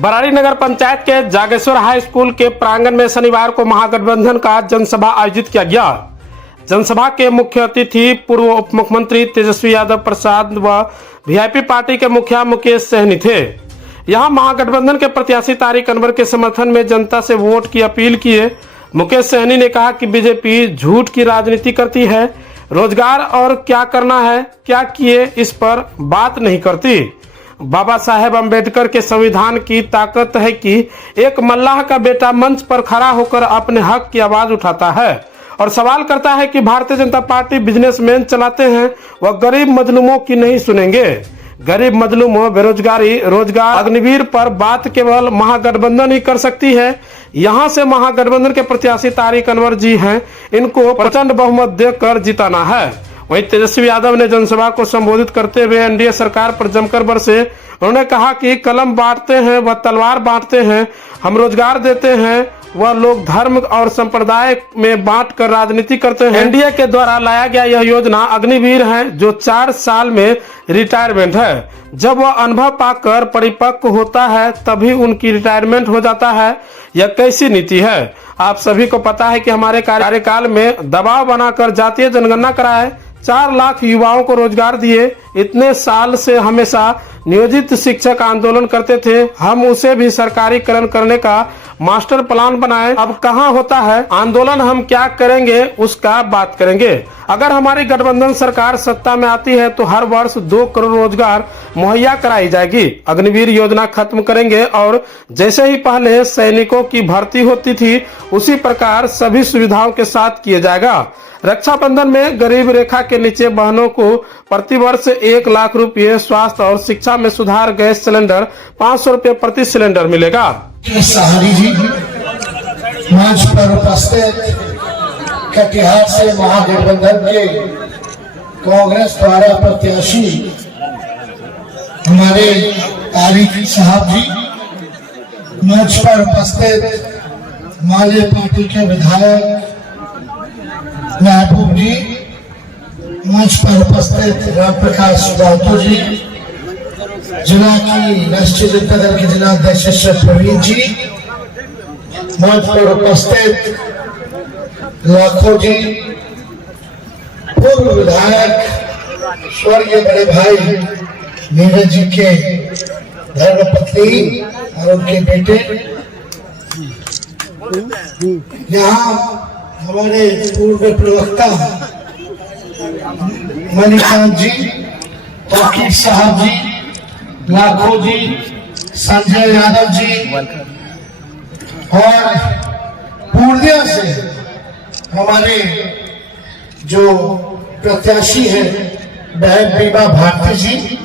बराड़ी नगर पंचायत के Jageshwar high school के प्रांगण में शनिवार को महागठबंधन का जनसभा आयोजित किया गया। जनसभा के मुख्य अतिथि पूर्व उप मुख्यमंत्री तेजस्वी यादव प्रसाद व वीआईपी पार्टी के मुखिया मुकेश सहनी थे। यहां महागठबंधन के प्रत्याशी तारिक अनवर के समर्थन में जनता से वोट की अपील किए। मुकेश सहनी ने कहा कि बीजेपी झूठ की राजनीति करती है, रोजगार और क्या करना है क्या किए इस पर बात नहीं करती। बाबा साहेब अम्बेडकर के संविधान की ताकत है कि एक मल्लाह का बेटा मंच पर खड़ा होकर अपने हक की आवाज उठाता है और सवाल करता है कि भारतीय जनता पार्टी बिजनेसमैन चलाते हैं, वह गरीब मजलूमों की नहीं सुनेंगे। गरीब मजलूमों, बेरोजगारी, रोजगार, अग्निवीर पर बात केवल महागठबंधन ही कर सकती है। यहां से महागठबंधन के प्रत्याशी तारिक अनवर जी हैं, इनको प्रचंड बहुमत देकर जिताना है। वहीं तेजस्वी यादव ने जनसभा को संबोधित करते हुए एनडीए सरकार पर जमकर बरसे। उन्होंने कहा कि कलम बांटते हैं वह तलवार बांटते हैं, हम रोजगार देते हैं वह लोग धर्म और संप्रदाय में बांट कर राजनीति करते हैं। एनडीए के द्वारा लाया गया यह योजना अग्निवीर है जो 4 साल में रिटायरमेंट है। जब वह अनुभव पाकर परिपक्व होता है तभी उनकी रिटायरमेंट हो जाता है। यह कैसी नीति है? आप सभी को पता है कि हमारे कार्यकाल में दबाव बनाकर जातीय जनगणना कराए, 4 लाख युवाओं को रोजगार दिए। इतने साल से हमेशा नियोजित शिक्षक आंदोलन करते थे, हम उसे भी सरकारीकरण करने का मास्टर प्लान बनाए। अब कहाँ होता है आंदोलन? हम क्या करेंगे उसका बात करेंगे। अगर हमारी गठबंधन सरकार सत्ता में आती है तो हर वर्ष 2 करोड़ रोजगार मुहैया कराई जाएगी। अग्निवीर योजना खत्म करेंगे और जैसे ही पहले सैनिकों की भर्ती होती थी उसी प्रकार सभी सुविधाओं के साथ किया जाएगा। रक्षाबंधन में गरीब रेखा के नीचे बहनों को प्रतिवर्ष 1 लाख रुपए, स्वास्थ्य और शिक्षा में सुधार, गैस सिलेंडर 500 रुपए प्रति सिलेंडर मिलेगा। सहारी जी मंच पर उपस्थित कटिहार से महागठबंधन के कांग्रेस द्वारा प्रत्याशी हमारे तारिक साहब जी, मंच पर उपस्थित माले पार्टी के विधायक महबूब जी, मंच पर उपस्थित राम प्रकाश राठौर जी, जिला की राष्ट्रीय जनता दल के जिला अध्यक्ष प्रवीण जी, मंच पर उपस्थित लाखों जी, पूर्व विधायक स्वर्गीय बड़े भाई नीरज जी के धर्मपत्नी और उनके बेटे, यहाँ हमारे पूर्व प्रवक्ता मणिकांत जी, वकील साहब जी, लाखों जी, संजय यादव जी और पूर्णिया से हमारे जो प्रत्याशी हैं बहन बीमा भारती जी,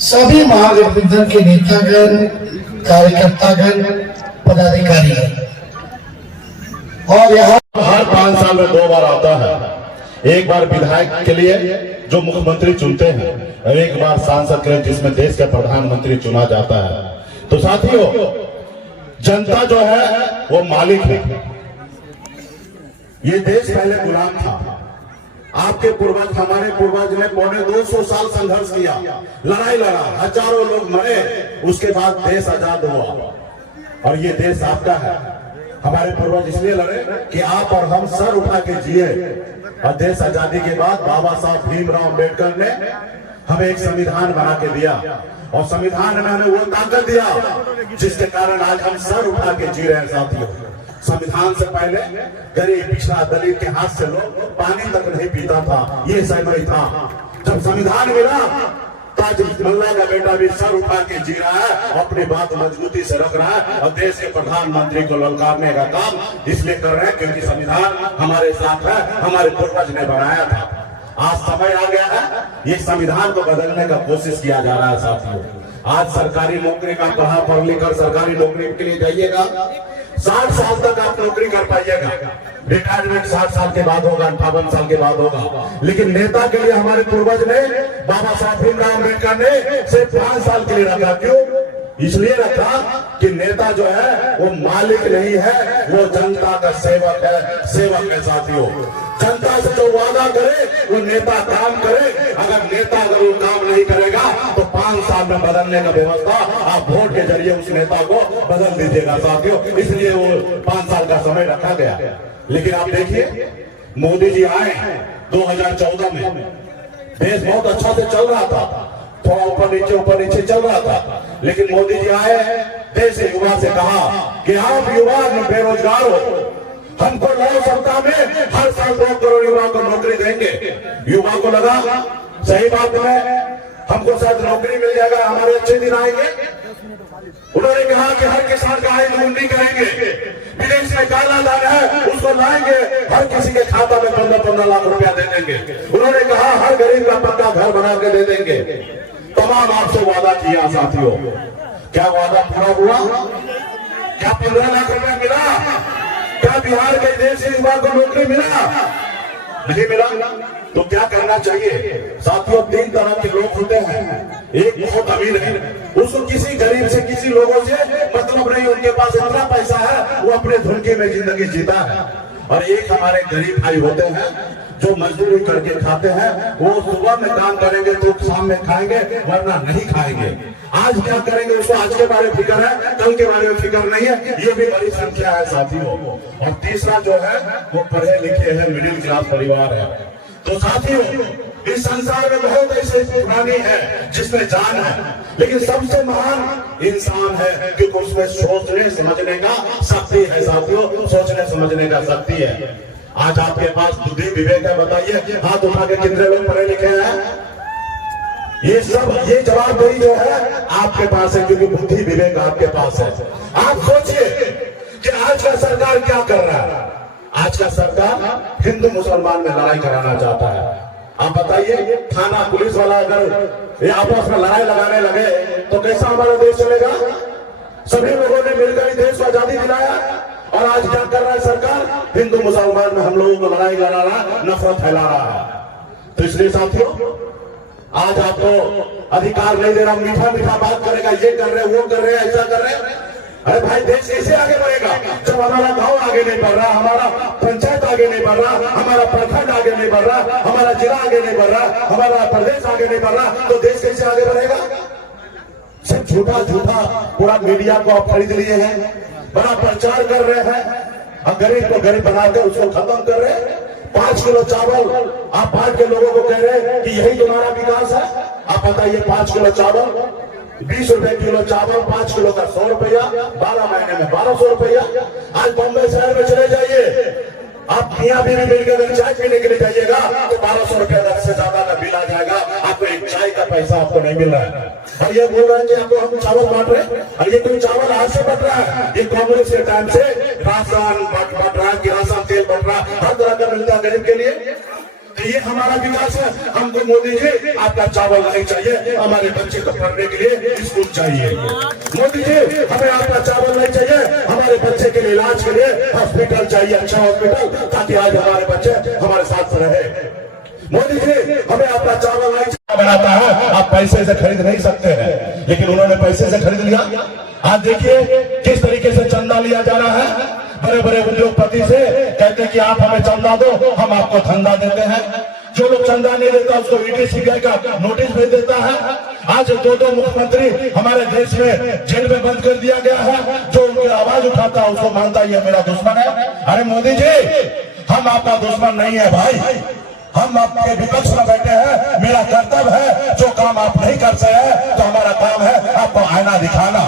सभी महागठबंधन के नेतागण, कार्यकर्तागण, पदाधिकारी हैं। और यहाँ हर 5 साल में 2 बार आता है। एक बार विधायक के लिए जो मुख्यमंत्री चुनते हैं और एक बार सांसद के लिए जिसमें देश के प्रधानमंत्री चुना जाता है। तो साथियों, जनता जो है वो मालिक है। ये देश पहले गुलाम था। आपके पूर्वज, हमारे पूर्वज ने 250 साल संघर्ष किया, लड़ाई लड़ा, हजारों लोग मरे, उसके बाद देश आजाद हुआ और ये देश आपका है। हमारे पूर्वज इसलिए लड़े कि आप और हम सर उठा के जिए और देश आजादी के बाद बाबा साहब भीमराव अम्बेडकर ने हमें एक संविधान बना के दिया और संविधान में हमें वो ताकत दिया जिसके कारण आज हम सर उठा के जी रहे हैं। साथियों, संविधान से पहले गरीब, पिछड़ा, दलित के हाथ से लोग पानी तक नहीं पीता था, ये समय था। जब संविधान मिला आज मल्ला का बेटा भी सर उठा के जी रहा है, अपनी बात मजबूती से रख रहा है और देश के प्रधानमंत्री को ललकारने का काम इसलिए कर रहे हैं क्योंकि संविधान हमारे साथ है, हमारे पूर्वज ने बनाया था। आज समय आ गया है, ये संविधान को बदलने का कोशिश किया जा रहा है। साथियों, आज सरकारी नौकरी का पढ़ लिख कर सरकारी नौकरी के लिए जाइएगा, 60 साल तक आप नौकरी कर पाइएगा। रिटायरमेंट 60 साल के बाद होगा, 58 साल के बाद होगा। लेकिन नेता के लिए हमारे पूर्वज ने, बाबा साहब भीमराव अम्बेडकर ने सिर्फ 5 साल के लिए रखा। क्यों? इसलिए रखा कि नेता जो है वो मालिक नहीं है, वो जनता का सेवक है, सेवक है। साथियों, जनता से जो वादा करे वो नेता काम करे। अगर नेता अगर वो काम नहीं करेगा तो 5 साल में बदलने का व्यवस्था आप वोट के जरिए उस नेता को बदल दीजिएगा साथियों। इसलिए वो 5 साल का समय रखा गया। लेकिन आप देखिए मोदी जी आए 2014 में, देश बहुत अच्छा से चल रहा था, थोड़ा ऊपर नीचे चल रहा था। लेकिन मोदी जी आए, देश के युवा से कहा कि आप युवा बेरोजगार हो, हमको नई सत्ता में हर साल 2 करोड़ युवा को नौकरी देंगे। युवा को लगा सही बात में हमको शायद नौकरी मिल जाएगा, हमारे अच्छे दिन आएंगे। उन्होंने कहा कि हर किसान का आय दोगुनी करेंगे, विदेश में काला धन है उसको लाएंगे, हर किसी के खाता में 15-15 लाख रुपया दे देंगे। उन्होंने कहा हर गरीब का पक्का घर बना के दे देंगे। तमाम आपसे वादा किया साथियों, क्या वादा पूरा हुआ? क्या 15 लाख रुपया मिला? क्या बिहार के देश से इस बार को नौकरी मिला? नहीं मिला। तो क्या करना चाहिए साथियों? 3 तरह के लोग होते हैं। एक बहुत अमीर है, उसको किसी गरीब से किसी लोगों से मतलब नहीं, उनके पास इतना पैसा है वो अपने धुनके में जिंदगी जीता है। और एक हमारे गरीब भाई होते हैं जो मजदूरी करके खाते हैं, वो सुबह में काम करेंगे तो शाम में खाएंगे, वरना नहीं खाएंगे। आज क्या करेंगे उसको आज के बारे में फिक्र है, कल के बारे में फिक्र नहीं है। ये भी बड़ी संख्या है साथियों। और तीसरा जो है वो पढ़े लिखे हैं, मिडिल क्लास परिवार है। तो साथियों इस संसार में बहुत ऐसे प्राणी है जिसमें जान है, लेकिन सबसे महान इंसान है क्योंकि उसमें सोचने समझने का शक्ति है साथियों, सोचने समझने का शक्ति है। आज आपके पास बुद्धि विवेक है, बताइए हाथ उठा के कितने लोग पढ़े लिखे हैं? ये जवाबदेही जो है आपके पास है क्योंकि बुद्धि विवेक आपके पास है। आप सोचिए कि आज का सरकार क्या कर रहा है? आज का सरकार हिंदू मुसलमान में लड़ाई कराना चाहता है। आप बताइए, थाना पुलिस वाला अगर ये आपस में लड़ाई लगाने लगे तो कैसा हमारा देश चलेगा? सभी लोगों ने मिलकर देश को आजादी दिलाया और आज क्या कर रहा है सरकार? हिंदू मुसलमान में हम लोगों को लड़ाई लड़ा रहा, नफरत फैला रहा है। तो इसलिए साथियों आज आपको अधिकार नहीं दे रहा, मीठा मीठा बात करेगा, ये कर रहे वो कर रहे ऐसा कर रहे। अरे भाई देश कैसे आगे बढ़ेगा जब हमारा गांव आगे नहीं बढ़ रहा, हमारा पंचायत आगे नहीं बढ़ रहा, हमारा प्रखंड आगे नहीं बढ़ रहा, हमारा जिला आगे नहीं बढ़ रहा, हमारा प्रदेश आगे नहीं बढ़ रहा, तो देश कैसे आगे बढ़ेगा? सब झूठा झूठा पूरा मीडिया को आप खरीद लिए हैं, बड़ा प्रचार कर रहे हैं, हम गरीब को गरीब बनाकर उसको खत्म कर रहे हैं। 5 किलो चावल आप बांट के लोगों को कह रहे हैं कि यही तुम्हारा विकास है। आप बताइए 5 किलो चावल 20 रुपए किलो चावल, 5 किलो का 100 रुपया, 12 महीने में 1200 रुपया। आज बॉम्बे शहर में चले जाइए, आप मियाँ बीवी मिलकर अगर चाय पीने के लिए जाइएगा तो 1200 रुपया से ज्यादा का बिल आ जाएगा, आपको एक चाय का पैसा आपको नहीं मिल रहा है। और ये बोल रहे हैं कि आपको हम चावल बांट रहे हैं, और ये कोई चावल आज से बट रहा है, ये कांग्रेस के टाइम से राशन बट रहा है, किरासन तेल बट रहा है, हर तरह का मिलता है गरीब के लिए। ये हमारा विकास है। हमको मोदी जी आपका चावल नहीं चाहिए, हमारे बच्चे को पढ़ने के लिए स्कूल चाहिए। मोदी जी हमें आपका चावल नहीं चाहिए, हमारे बच्चे के लिए इलाज के लिए हॉस्पिटल चाहिए, अच्छा हॉस्पिटल, ताकि आज हमारे बच्चे हमारे साथ रहे। मोदी जी हमें आपका चावल नहीं बनाता है, आप पैसे से खरीद नहीं सकते हैं, लेकिन उन्होंने पैसे से खरीद लिया। आज देखिए किस तरीके से चंदा लिया जा रहा है, बड़े बड़े उद्योगपति से कहते हैं कि आप हमें चंदा दो, हम आपको धंधा देते हैं। जो लोग चंदा नहीं देता उसको ईडी सीबीआई का नोटिस भेज देता है। आज 2 मुख्यमंत्री हमारे देश में जेल में बंद कर दिया गया है। जो उनकी आवाज उठाता है उसको मानता है ये मेरा दुश्मन है। अरे मोदी जी हम आपका दुश्मन नहीं है भाई, हम आपके विपक्ष में बैठे हैं, मेरा कर्तव्य है जो काम आप नहीं कर सके तो हमारा काम है आपको आईना दिखाना।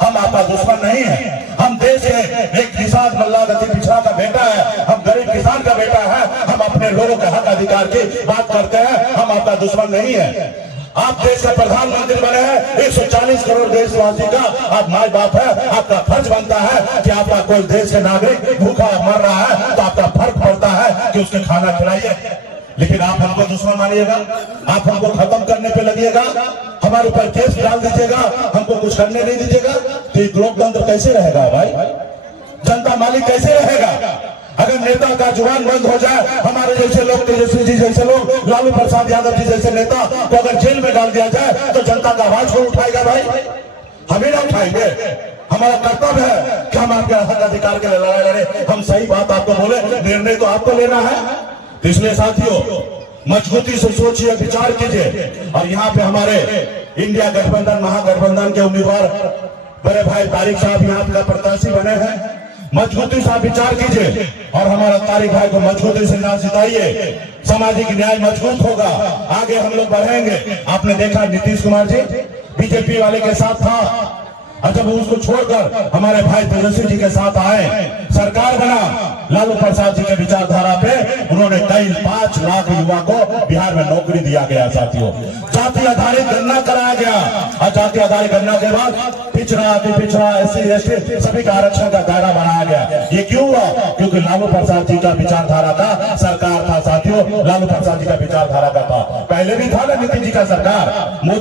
हम आपका दुश्मन नहीं है, हम देश के एक किसान मल्ला गति पिछड़ा का बेटा है, हम गरीब किसान का बेटा है, हम अपने लोगों के हक अधिकार की बात करते हैं, हम आपका दुश्मन नहीं है। आप देश का प्रधानमंत्री बने हैं, 140 करोड़ देशवासी का आप माई बाप है, आपका फर्ज बनता है कि आपका कोई देश के नागरिक भूखा मर रहा है तो आपका फर्ज पड़ता है कि उसके खाना खिलाइए। लेकिन आप हमको दुश्मन मानिएगा, आप हमको खत्म करने पे लगिएगा, हमारे ऊपर केस डाल दीजिएगा, हमको कुछ करने नहीं दीजिएगा, तो एक लोकतंत्र कैसे रहेगा भाई? जनता मालिक कैसे रहेगा? अगर नेता का जुबान बंद हो जाए, हमारे जैसे लोग, तेजस्वी जी जैसे लोग, लालू प्रसाद यादव जी जैसे नेता को अगर जेल में डाल दिया जाए तो जनता का आवाज कौन उठाएगा भाई? हमें ना उठाएंगे। हमारा कर्तव्य है कि हम आपके हक अधिकार के लिए लड़ाई लड़े, हम सही बात आपको बोले, निर्णय तो आपको लेना है। तो इसलिए साथियों मजबूती से सोचिए, विचार कीजिए। और यहाँ पे हमारे इंडिया गठबंधन महागठबंधन के उम्मीदवार बड़े भाई तारिक साहब यहाँ का प्रत्याशी बने हैं। मजबूती से आप विचार कीजिए और हमारा तारिक भाई को मजबूती से नाम जिताइए। सामाजिक न्याय मजबूत होगा, आगे हम लोग बढ़ेंगे। आपने देखा नीतीश कुमार जी बीजेपी वाले के साथ था, और जब उसको छोड़कर हमारे भाई तेजस्वी जी के साथ आए, सरकार बना, लालू प्रसाद जी के विचारधारा पे उन्होंने कई 5 लाख युवा को बिहार में नौकरी दिया गया। साथियों जाति आधारित गणना कराया गया, और जाति आधारित गणना के बाद पिछड़ा अति पिछड़ा SC ST सभी का आरक्षण का दायरा बढ़ाया गया। ये क्यों हुआ? क्योंकि लालू प्रसाद जी का विचारधारा का सरकार था। साथियों लालू प्रसाद जी का विचारधारा का था, पहले भी था ना नीतीश जी का सरकार। मोदी